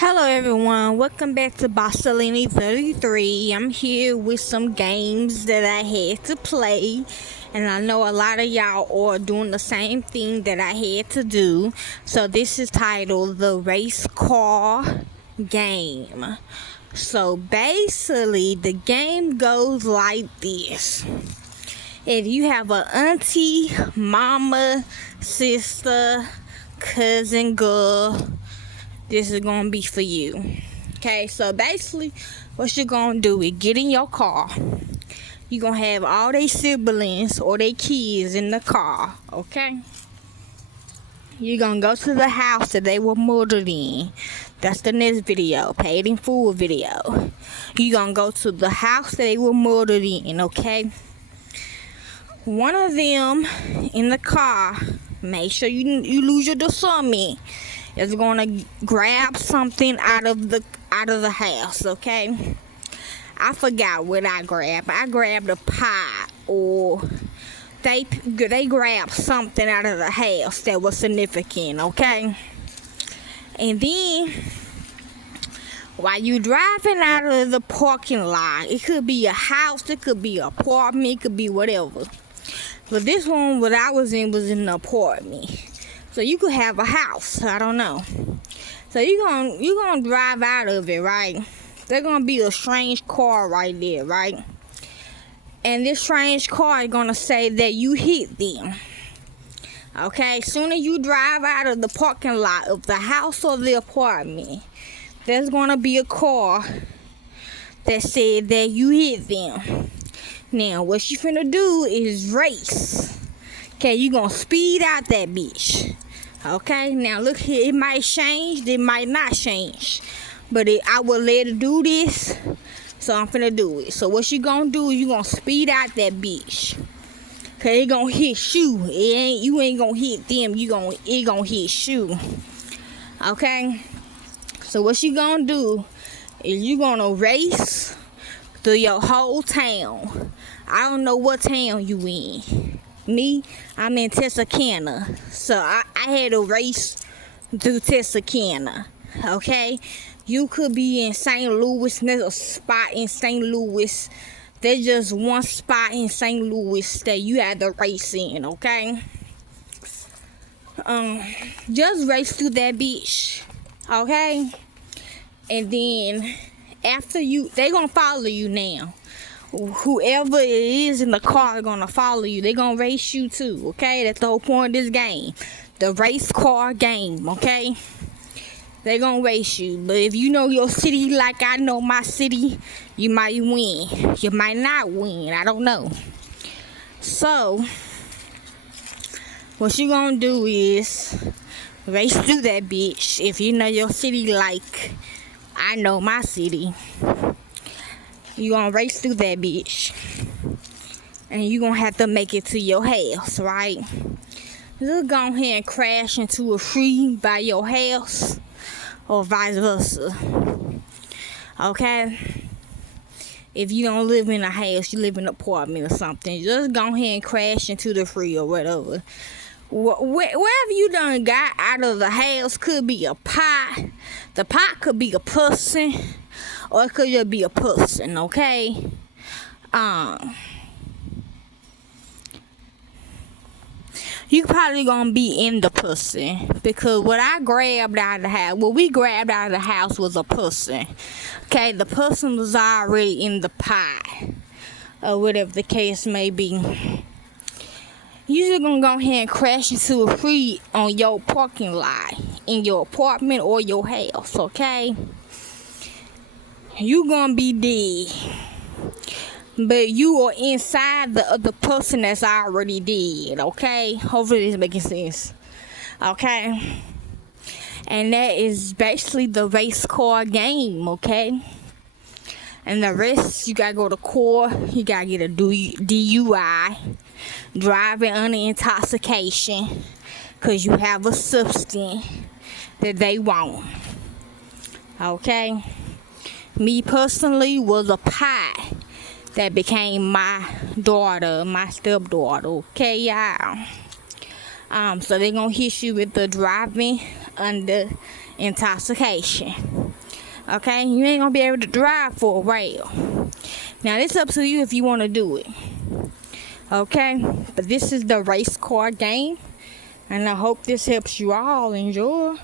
Hello everyone, welcome back to Bossalini 33. I'm here with some games that I had to play, and I know a lot of y'all are doing the same thing that I had to do. So this is titled the race car game. So basically the game goes like this. If you have an auntie, mama, sister, cousin, girl, this is gonna be for you. Okay, so basically what you're gonna do is get in your car. You're gonna have all their siblings or their kids in the car. Okay, you're gonna go to the house that they were murdered in. That's the next video, paid in full video. You're gonna go to the house that they were murdered in. Okay, one of them in the car, make sure you lose your discernment, is gonna grab something out of the house. Okay, I forgot what I grabbed. I grabbed a pot, or they grabbed something out of the house that was significant. Okay, and then while you driving out of the parking lot, it could be a house, it could be an apartment, it could be whatever. But this one, what I was in, was in an apartment. So you could have a house, I don't know. So you're gonna drive out of it, right? There's gonna be a strange car right there, right? And this strange car is gonna say that you hit them. Okay, soon as you drive out of the parking lot of the house or the apartment, there's gonna be a car that said that you hit them. Now what you finna do is race. Okay, you gonna speed out that bitch. Okay, now look here, it might change, it might not change, but I will let it do this, so I'm finna do it. So what you gonna do is you gonna speed out that bitch. Okay, it gonna hit you. You ain't gonna hit them. It gonna hit you. Okay. So what you gonna do is you gonna race through your whole town. I don't know what town you in. Me, I'm in Texarkana, so I had to race through Texarkana. Okay, you could be in St. Louis. There's a spot in St. Louis. There's just one spot in St. Louis that you had to race in. Okay, just race through that beach. Okay, and then after they gonna follow you now. Whoever it is in the car is gonna follow you. They gonna race you too. Okay, that's the whole point of this game, the race car game. Okay, they gonna race you, but if you know your city like I know my city, you might win, you might not win, I don't know. So what you gonna do is race through that bitch. If you know your city like I know my city, you gonna race through that bitch, and you gonna have to make it to your house, right? Just go ahead and crash into a tree by your house, or vice versa. Okay, if you don't live in a house, you live in an apartment or something, just go ahead and crash into the tree or whatever. Wherever you done got out of the house, could be a pot. The pot could be a person, or it could just be a person. Okay, you probably gonna be in the person, because what I grabbed out of the house, what we grabbed out of the house was a person. Okay, the person was already in the pot, or whatever the case may be. You just gonna go ahead and crash into a tree on your parking lot in your apartment or your house. Okay, you gonna be dead, but you are inside the other person that's already dead. Okay, hopefully this is making sense. Okay, and that is basically the race car game. Okay, and the rest, you gotta go to court, you gotta get a DUI, driving under intoxication, because you have a substance that they want. Okay, me personally was a pot that became my daughter, my stepdaughter. Okay, y'all. So they're gonna hit you with the driving under intoxication. Okay, you ain't gonna be able to drive for a while. Now it's up to you if you want to do it. Okay, but this is the race car game, and I hope this helps you all. Enjoy.